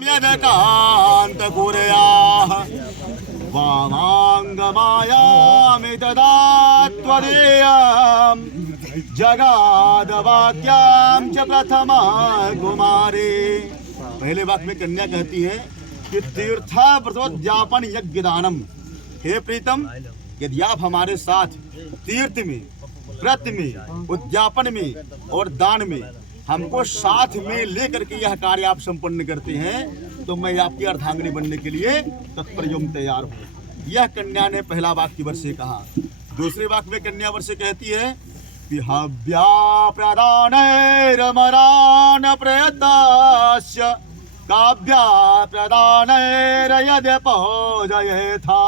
यदकान्तकुर्याः वामाङ्गमायामि तदा त्वदीयं जगादवाक्यां च प्रथमा कुमारी। पहले वाक्य में कन्या कहती है कि तीर्थाव्रतोद्यापन यज्ञ दानम। हे प्रीतम, यदि आप हमारे साथ तीर्थ में, व्रत में, उद्यापन में और दान में हमको साथ में लेकर के यह कार्य आप संपन्न करते हैं तो मैं आपकी अर्धांगिनी बनने के लिए तत्पर एवं तैयार हूँ। यह कन्या ने पहला वाक्य वर से कहा। दूसरे वाक्य में कन्या वर से कहती है कि हव्या प्रदानैरमरान प्रयतास्य काव्या प्रदानैरयद्यपोजयेथा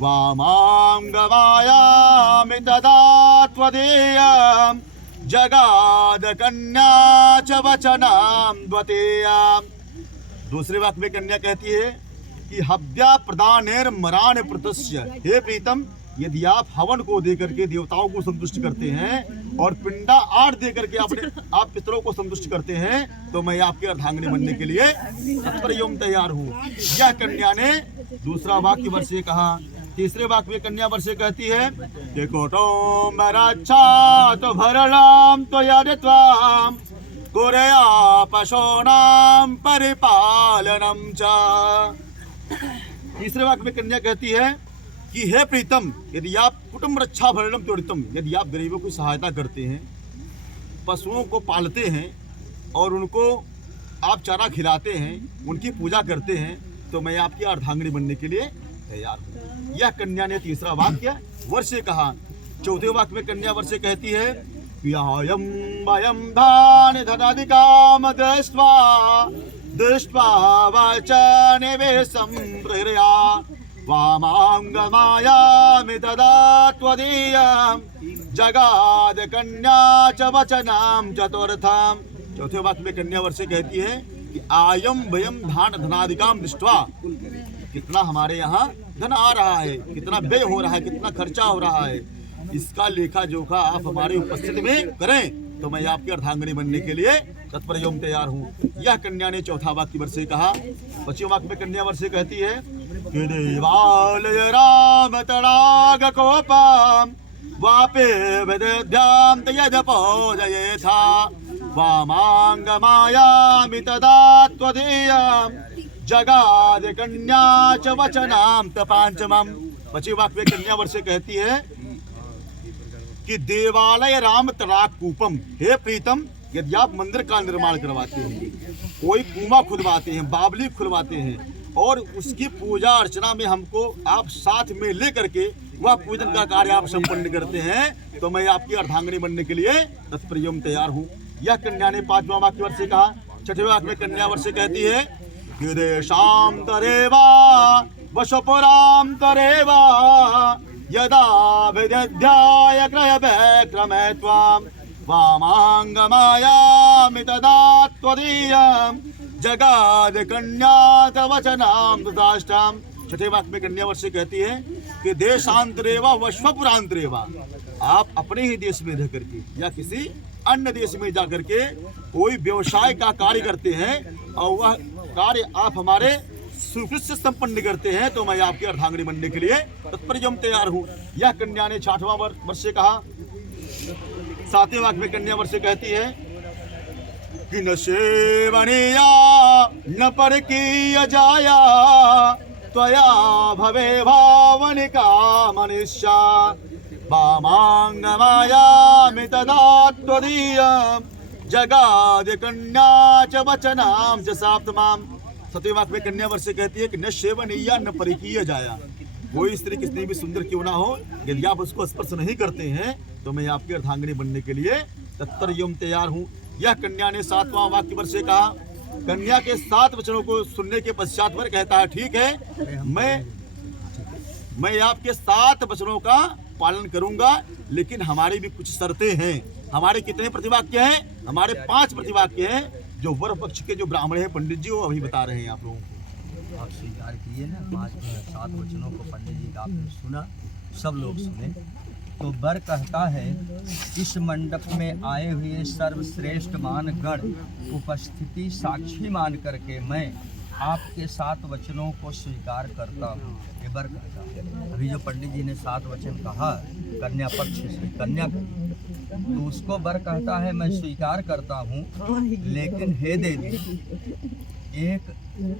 वामाङ्गमायामि तदा त्वदीयं जगाद कन्या च वचनां द्वितीयां। दूसरे वाक्य में कन्या कहती है कि हव्या प्रदानेर मरान प्रतस्य। हे प्रीतम, यदि आप हवन को देकर के देवताओं को संतुष्ट करते हैं और पिंडा आठ देकर के आप पितरों को संतुष्ट करते हैं तो मैं आपके अर्धांगिनी बनने के लिए तत्पर एवं तैयार हूँ। यह कन्या ने दूसरा वाक्य वर से कहा। तीसरे वाक्य में कन्या वर से कहती है कि कोटोम्बराच्छाद भरणं त्वयदित्वां कुर्या पशूनां परिपालनं च। तीसरे वाक्य में कन्या कहती है कि हे प्रीतम, यदि आप कुटुंब रक्षा भरणम त्वरितम, यदि आप गरीबों की सहायता करते हैं, पशुओं को पालते हैं और उनको आप चारा खिलाते हैं, उनकी पूजा करते हैं तो मैं आपकी अर्धांगिनी बनने के लिए तैयार हूँ। यह कन्या ने तीसरा वाक्य वर से कहा। चौथे वाक्य में कन्या वर से कहती है यं वयं धान धनादिकाम दृष्ट्वा दृष्ट्वा वचनिवेशं प्रहृया वामाङ्गमायामि तदा त्वदीयं जगाद कन्या च वचनां चतुर्थां। चौथे वाक्य में कन्या वर से कहती है कि आयम वयम धान धनादिकाम दृष्ट्वा, कितना हमारे यहाँ धन आ रहा है, कितना व्यय हो रहा है, कितना खर्चा हो रहा है, इसका लेखा जोखा आप हमारी उपस्थिति में करें तो मैं आपकी अर्धांगिनी बनने के लिए तत्पर एवं तैयार हूँ। यह कन्या ने चौथा वाक्य वर से कहा। पश्चिम वाक्य में कन्या वर से कहती है कि देवालय राम तडाग कोपम वापे विद्यां यदपोजयेथा वामाङ्गमायामि तदा त्वदीयं जगाद कन्या च वचनां तपांचमम्। पश्चिम वाक्य में कन्या वर से कहती है कि देवालय राम तड़ाग कूपम। हे प्रीतम, यदि आप मंदिर का निर्माण करवाते हैं, कोई कुआं खुदवाते हैं, बावली खुलवाते हैं और उसकी पूजा अर्चना में हमको आप साथ में लेकर के वह पूजन का कार्य आप संपन्न करते हैं तो मैं आपकी अर्धांगिनी बनने के लिए तत्पर एवं तैयार हूँ। यह कन्या ने पांचवा वाक्य वर से कहा। छठे वाक्य में कन्या वर से कहती है कि देशां तरेवा वशपुरां तरेवा यदा विदध्याय क्रयवे त्वां वामाङ्गमायामि तदा त्वदीयं जगाद कन्या च वचनां ददाष्टां। छठे वाक्य में कन्या वर से कहती है कि देशांतरेवा वश्वपुरांतरेवा, आप अपने ही देश में रह करके या किसी अन्य देश में जाकर के कोई व्यवसाय का कार्य करते हैं और वह कार्य आप हमारे सुकृत से संपन्न करते हैं तो मैं आपके अर्धांगिनी बनने के लिए तत्पर एवं तैयार हूँ। यह कन्या ने छठवां वर्ष से कहा। सातवें वाक्य में कन्या वर्ष से कहती है कि न सेवनीया न परकीय जाया त्वया भवे भावनिका मनुष्या वामाङ्गमायामि तदा त्वदीयं जगाद कन्या च वचनां च सप्तमां। सतवें वाक्य में कन्या वर से कहती है कि न सेवनीया न परिकीय जाया, कोई स्त्री कितनी भी सुंदर क्यों ना हो, यदि आप उसको स्पर्श नहीं करते हैं तो मैं आपकी अर्धांगिनी बनने के लिए तत्पर एवं तैयार हूँ। यह कन्या ने सातवां वाक्य वर से कहा। कन्या के 7 वचनों को सुनने के पश्चात वर कहता है ठीक है, मैं आपके 7 वचनों का पालन करूंगा, लेकिन हमारी भी कुछ शर्तें हैं। हमारे कितने प्रतिवाक्य हैं? हमारे 5 प्रतिवाक्य हैं जो वर पक्ष के जो ब्राह्मण हैं पंडित जी वो अभी बता रहे हैं आप लोगों को। आप स्वीकार किए ना 5-7 वचनों को पंडित जी का आपने सुना, सब लोग सुने। तो वर कहता है, इस मंडप में आए हुए सर्वश्रेष्ठ मान गण उपस्थिति साक्षी मान करके मैं आपके 7 वचनों को स्वीकार करता हूँ। ये वर कहता है। अभी जो पंडित जी ने 7 वचन कहा कन्या पक्ष से, कन्या तो उसको वर कहता है मैं स्वीकार करता हूँ, लेकिन हे देवी एक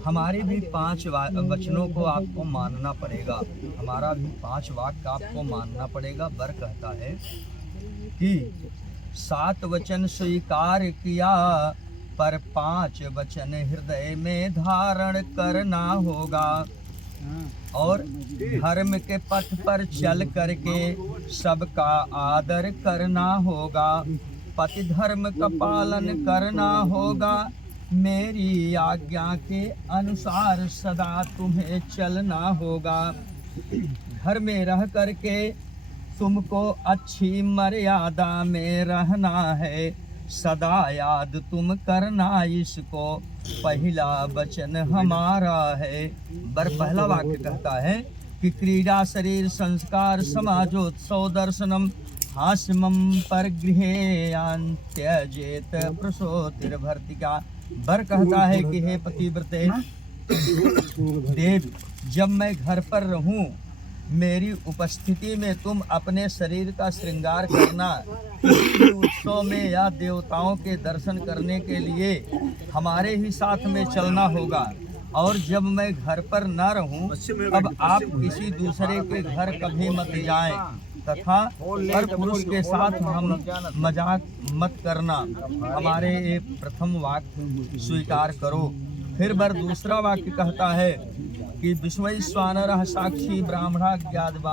हमारे भी 5 वचनों को आपको मानना पड़ेगा, हमारा भी 5 वाक्य आपको मानना पड़ेगा। वर कहता है कि 7 वचन स्वीकार किया, पर 5 वचन हृदय में धारण करना होगा, और धर्म के पथ पर चल करके सबका आदर करना होगा, पति धर्म का पालन करना होगा, मेरी आज्ञा के अनुसार सदा तुम्हें चलना होगा, घर में रह करके तुमको अच्छी मर्यादा में रहना है, सदा याद तुम करना इसको, पहला वचन हमारा है। पहला वाक्य कहता है कि क्रीड़ा शरीर संस्कार समाजोत्सव दर्शनम हास्यमं पर गृहेयान्त्यजेत प्रसूतिर्भर्तिका। वर कहता है कि हे पतिव्रते देव, जब मैं घर पर रहूं मेरी उपस्थिति में तुम अपने शरीर का श्रृंगार करना, किसी भी उत्सव में या देवताओं के दर्शन करने के लिए हमारे ही साथ में चलना होगा, और जब मैं घर पर न रहूं तब आप किसी दूसरे के घर कभी मत जाएं, तथा हर पुरुष के साथ हम मजाक मत करना। हमारे ये प्रथम वाक्य स्वीकार करो। फिर वर दूसरा वाक्य कहता है कि विश्वैश्वानरः साक्षी ब्राह्मणा ज्ञातवान